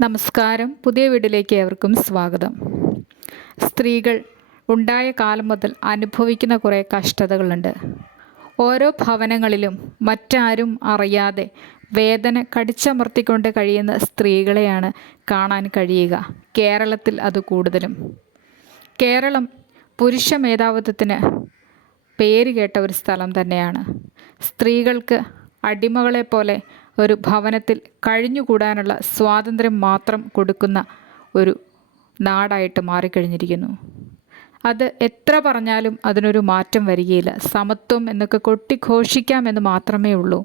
നമസ്കാരം. പുതിയ വീട്ടിലേക്ക് ഏവർക്കും സ്വാഗതം. സ്ത്രീകൾ ഉണ്ടായ കാലം മുതൽ അനുഭവിക്കുന്ന കുറേ കഷ്ടതകളുണ്ട്. ഓരോ ഭവനങ്ങളിലും മറ്റാരും അറിയാതെ വേദന കടിച്ചമർത്തിക്കൊണ്ട് കഴിയുന്ന സ്ത്രീകളെയാണ് കാണാൻ കഴിയുക. കേരളത്തിൽ അത് കൂടുതലും. കേരളം പുരുഷ മേധാവിത്വത്തിന് പേര് കേട്ട ഒരു സ്ഥലം തന്നെയാണ്. സ്ത്രീകൾക്ക് അടിമകളെ പോലെ ഒരു ഭവനത്തിൽ കഴിഞ്ഞുകൂടാനുള്ള സ്വാതന്ത്ര്യം മാത്രം കൊടുക്കുന്ന ഒരു നാടായിട്ട് മാറിക്കഴിഞ്ഞിരിക്കുന്നു. അത് എത്ര പറഞ്ഞാലും അതിനൊരു മാറ്റം വരികയില്ല. സമത്വം എന്നൊക്കെ കൊട്ടിഘോഷിക്കാമെന്ന് മാത്രമേ ഉള്ളൂ.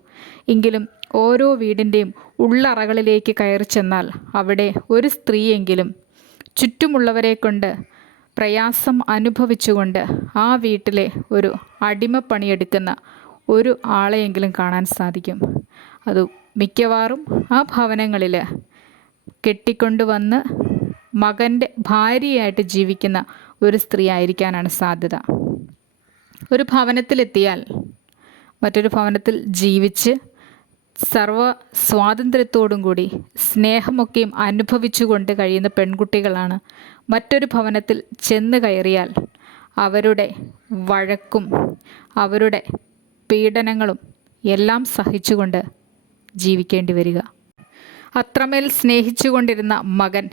എങ്കിലും ഓരോ വീടിന്റെയും ഉള്ളറകളിലേക്ക് കയറി ചെന്നാൽ അവിടെ ഒരു സ്ത്രീയെങ്കിലും ചുറ്റുമുള്ളവരെ കൊണ്ട് പ്രയാസം അനുഭവിച്ചുകൊണ്ട് ആ വീട്ടിലെ ഒരു അടിമപ്പണിയെടുക്കുന്ന ഒരു ആളെയെങ്കിലും കാണാൻ സാധിക്കും. അത് മിക്കവാറും ആ ഭവനങ്ങളിൽ കെട്ടിക്കൊണ്ടുവന്ന് മകന്റെ ഭാര്യയായിട്ട് ജീവിക്കുന്ന ഒരു സ്ത്രീ ആയിരിക്കാനാണ് സാധ്യത. ഒരു ഭവനത്തിലെത്തിയാൽ മറ്റൊരു ഭവനത്തിൽ ജീവിച്ച് സർവ സ്വാതന്ത്ര്യത്തോടും കൂടി സ്നേഹമൊക്കെയും അനുഭവിച്ചുകൊണ്ട് കഴിയുന്ന പെൺകുട്ടികളാണ് മറ്റൊരു ഭവനത്തിൽ ചെന്ന് കയറിയാൽ അവരുടെ വഴക്കും അവരുടെ പീഡനങ്ങളും എല്ലാം സഹിച്ചുകൊണ്ട് ജീവിക്കേണ്ടി വരിക. അത്രമേൽ സ്നേഹിച്ചുകൊണ്ടിരുന്ന മകൻ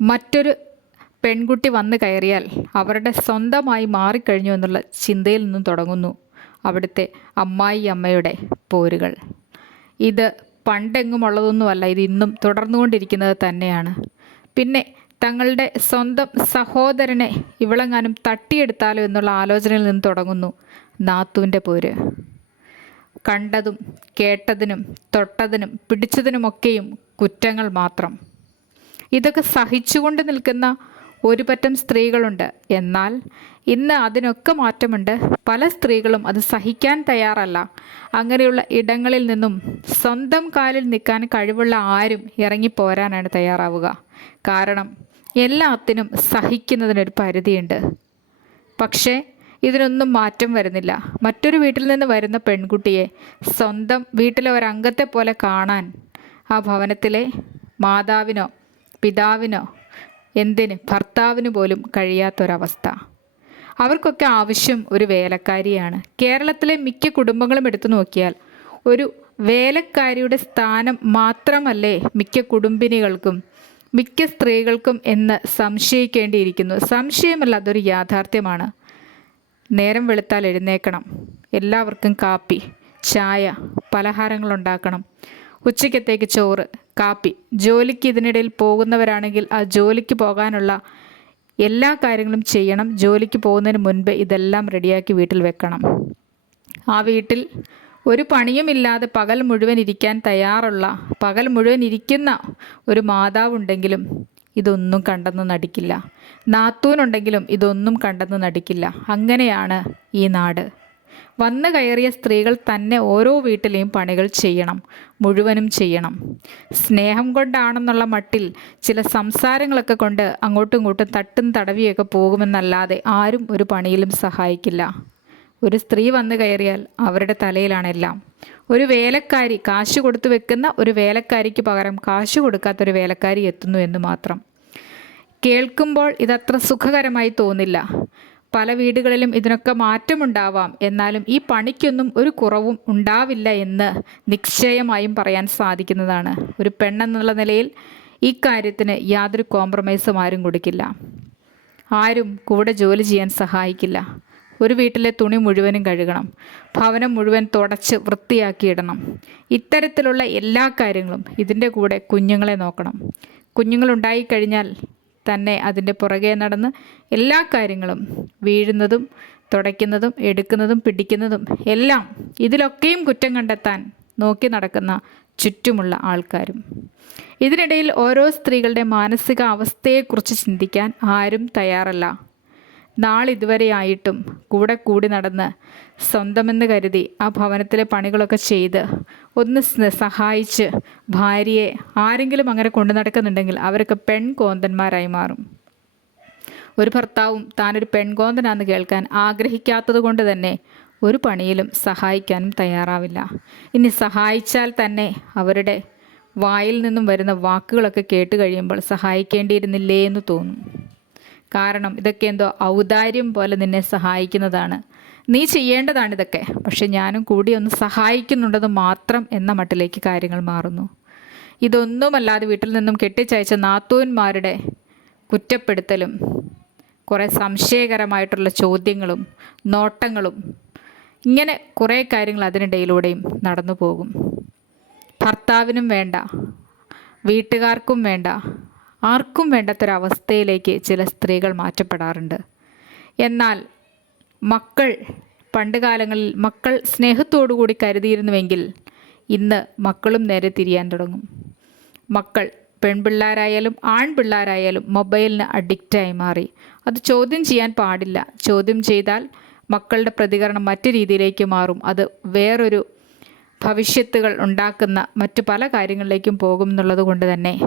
മറ്റൊരു പെൺകുട്ടി വന്നു കയറിയാൽ അവരുടെ സ്വന്തമായി മാറിക്കഴിഞ്ഞു എന്നുള്ള ചിന്തയിൽ നിന്നും തുടങ്ങുന്നു അവിടുത്തെ അമ്മായി അമ്മയുടെ പോരുകൾ. ഇത് പണ്ടെങ്ങുമുള്ളതൊന്നുമല്ല ഇത് ഇന്നും തുടർന്നുകൊണ്ടിരിക്കുന്നത് തന്നെയാണ്. പിന്നെ തങ്ങളുടെ സ്വന്തം സഹോദരനെ ഇവളെങ്ങാനും തട്ടിയെടുത്താലോ എന്നുള്ള ആലോചനയിൽ നിന്ന് തുടങ്ങുന്നു നാത്തുവിന്റെ പോര്. കണ്ടതും കേട്ടതിനും തൊട്ടതിനും പിടിച്ചതിനുമൊക്കെയും കുറ്റങ്ങൾ മാത്രം. ഇതൊക്കെ സഹിച്ചുകൊണ്ട് നിൽക്കുന്ന ഒരു പറ്റം സ്ത്രീകളുണ്ട്. എന്നാൽ ഇന്ന് അതിനൊക്കെ മാറ്റമുണ്ട്. പല സ്ത്രീകളും അത് സഹിക്കാൻ തയ്യാറല്ല. അങ്ങനെയുള്ള ഇടങ്ങളിൽ നിന്നും സ്വന്തം കാലിൽ നിൽക്കാൻ കഴിവുള്ള ആരും ഇറങ്ങിപ്പോരാനാണ് തയ്യാറാവുക. കാരണം എല്ലാത്തിനും സഹിക്കുന്നതിനൊരു പരിധിയുണ്ട്. പക്ഷേ ഇതിനൊന്നും മാറ്റം വരുന്നില്ല. മറ്റൊരു വീട്ടിൽ നിന്ന് വരുന്ന പെൺകുട്ടിയെ സ്വന്തം വീട്ടിലെ ഒരംഗത്തെ പോലെ കാണാൻ ആ ഭവനത്തിലെ മാതാവിനോ പിതാവിനോ എന്തിന് ഭർത്താവിന് പോലും കഴിയാത്തൊരവസ്ഥ. അവർക്കൊക്കെ ആവശ്യം ഒരു വേലക്കാരിയാണ്. കേരളത്തിലെ മിക്ക കുടുംബങ്ങളും എടുത്തു നോക്കിയാൽ ഒരു വേലക്കാരിയുടെ സ്ഥാനം മാത്രമല്ലേ മിക്ക കുടുംബിനികൾക്കും മിക്ക സ്ത്രീകൾക്കും എന്ന് സംശയിക്കേണ്ടിയിരിക്കുന്നു. സംശയമല്ല അതൊരു യാഥാർത്ഥ്യമാണ്. നേരം വെളുത്താൽ എഴുന്നേക്കണം. എല്ലാവർക്കും കാപ്പി ചായ പലഹാരങ്ങൾ ഉണ്ടാക്കണം ഉച്ചയ്ക്കത്തേക്ക് ചോറ് കാപ്പി. ജോലിക്ക് ഇതിനിടയിൽ പോകുന്നവരാണെങ്കിൽ ആ ജോലിക്ക് പോകാനുള്ള എല്ലാ കാര്യങ്ങളും ചെയ്യണം. ജോലിക്ക് പോകുന്നതിന് മുൻപ് ഇതെല്ലാം റെഡിയാക്കി വീട്ടിൽ വെക്കണം. ആ വീട്ടിൽ ഒരു പണിയുമില്ലാതെ പകൽ മുഴുവൻ ഇരിക്കാൻ തയ്യാറുള്ള പകൽ മുഴുവൻ ഇരിക്കുന്ന ഒരു മാതാവുണ്ടെങ്കിലും ഇതൊന്നും കണ്ടെന്ന് നടിക്കില്ല. നാത്തൂനുണ്ടെങ്കിലും ഇതൊന്നും കണ്ടെന്ന് നടിക്കില്ല. അങ്ങനെയാണ് ഈ നാട്. വന്നു കയറിയ സ്ത്രീകൾ തന്നെ ഓരോ വീട്ടിലെയും പണികൾ ചെയ്യണം മുഴുവനും ചെയ്യണം. സ്നേഹം കൊണ്ടാണെന്നുള്ള മട്ടിൽ ചില സംസാരങ്ങളൊക്കെ കൊണ്ട് അങ്ങോട്ടും ഇങ്ങോട്ടും തട്ടും തടവിയൊക്കെ പോകുമെന്നല്ലാതെ ആരും ഒരു പണിയിലും സഹായിക്കില്ല. ഒരു സ്ത്രീ വന്നു കയറിയാൽ അവരുടെ തലയിലാണെല്ലാം ഒരു വേലക്കാരി കാശ് കൊടുത്തു വെക്കുന്ന ഒരു വേലക്കാരിക്ക് പകരം കാശ് കൊടുക്കാത്തൊരു വേലക്കാരി എത്തുന്നു എന്ന് മാത്രം. കേൾക്കുമ്പോൾ ഇതത്ര സുഖകരമായി തോന്നില്ല. പല വീടുകളിലും ഇതിനൊക്കെ മാറ്റമുണ്ടാവാം. എന്നാലും ഈ പണിക്കൊന്നും ഒരു കുറവും ഉണ്ടാവില്ല എന്ന് നിശ്ചയമായും പറയാൻ സാധിക്കുന്നതാണ്. ഒരു പെണ്ണെന്നുള്ള നിലയിൽ ഈ കാര്യത്തിന് യാതൊരു കോംപ്രമൈസും ആരും കൊടുക്കില്ല. ആരും കൂടെ ജോലി ചെയ്യാൻ സഹായിക്കില്ല. ഒരു വീട്ടിലെ തുണി മുഴുവനും കഴുകണം. ഭവനം മുഴുവൻ തുടച്ച് വൃത്തിയാക്കിയിടണം. ഇത്തരത്തിലുള്ള എല്ലാ കാര്യങ്ങളും ഇതിന്റെ കൂടെ കുഞ്ഞുങ്ങളെ നോക്കണം. കുഞ്ഞുങ്ങളുണ്ടായി കഴിഞ്ഞാൽ തന്നെ അതിന്റെ പുറകെ നടന്ന് എല്ലാ കാര്യങ്ങളും വീഴുന്നതും തുടയ്ക്കുന്നതും എടുക്കുന്നതും പിടിക്കുന്നതും എല്ലാം ഇതിലൊക്കെയും കുറ്റം കണ്ടെത്താൻ നോക്കി നടക്കുന്ന ചുറ്റുമുള്ള ആൾക്കാരും. ഇതിനിടയിൽ ഓരോ സ്ത്രീകളുടെ മാനസിക അവസ്ഥയെക്കുറിച്ച് ചിന്തിക്കാൻ ആരും തയ്യാറല്ല. നാളിതുവരെയായിട്ടും കൂടെ കൂടി നടന്ന് സ്വന്തമെന്ന് കരുതി ആ ഭവനത്തിലെ പണികളൊക്കെ ചെയ്ത് ഒന്ന് സഹായിച്ച് ഭാര്യയെ ആരെങ്കിലും അങ്ങനെ കൊണ്ടു നടക്കുന്നുണ്ടെങ്കിൽ അവരൊക്കെ പെൺകോന്തന്മാരായി മാറും. ഒരു ഭർത്താവും താനൊരു പെൺകോന്തനാന്ന് കേൾക്കാൻ ആഗ്രഹിക്കാത്തത് കൊണ്ട് തന്നെ ഒരു പണിയിലും സഹായിക്കാനും തയ്യാറാവില്ല. ഇനി സഹായിച്ചാൽ തന്നെ അവരുടെ വായിൽ നിന്നും വരുന്ന വാക്കുകളൊക്കെ കേട്ട് കഴിയുമ്പോൾ സഹായിക്കേണ്ടിയിരുന്നില്ലേ എന്ന് തോന്നും. കാരണം ഇതൊക്കെ എന്തോ ഔദാര്യം പോലെ നിന്നെ സഹായിക്കുന്നതാണ്. നീ ചെയ്യേണ്ടതാണ് ഇതൊക്കെ. പക്ഷെ ഞാനും കൂടി ഒന്ന് സഹായിക്കുന്നുണ്ടെന്ന് മാത്രം എന്ന മട്ടിലേക്ക് കാര്യങ്ങൾ മാറുന്നു. ഇതൊന്നുമല്ലാതെ വീട്ടിൽ നിന്നും കെട്ടിച്ചയച്ച നാത്തൂന്മാരുടെ കുറ്റപ്പെടുത്തലും കുറേ സംശയകരമായിട്ടുള്ള ചോദ്യങ്ങളും നോട്ടങ്ങളും ഇങ്ങനെ കുറേ കാര്യങ്ങൾ അതിനിടയിലൂടെയും നടന്നു പോകും. ഭർത്താവിനും വേണ്ട വീട്ടുകാർക്കും വേണ്ട ആർക്കും വേണ്ടാത്തൊരവസ്ഥയിലേക്ക് ചില സ്ത്രീകൾ മാറ്റപ്പെടാറുണ്ട്. എന്നാൽ മക്കൾ പണ്ട് കാലങ്ങളിൽ മക്കൾ സ്നേഹത്തോടു കൂടി കരുതിയിരുന്നുവെങ്കിൽ ഇന്ന് മക്കളും നേരെ തിരിയാൻ തുടങ്ങും. മക്കൾ പെൺപിള്ളേരായാലും ആൺപിള്ളേരായാലും മൊബൈലിന് അഡിക്റ്റായി മാറി. അത് ചോദ്യം ചെയ്യാൻ പാടില്ല. ചോദ്യം ചെയ്താൽ മക്കളുടെ പ്രതികരണം മറ്റു രീതിയിലേക്ക് മാറും. അത് വേറൊരു ഭവിഷ്യത്തുകൾ ഉണ്ടാക്കുന്ന മറ്റു പല കാര്യങ്ങളിലേക്കും പോകും എന്നുള്ളത് കൊണ്ട് തന്നെ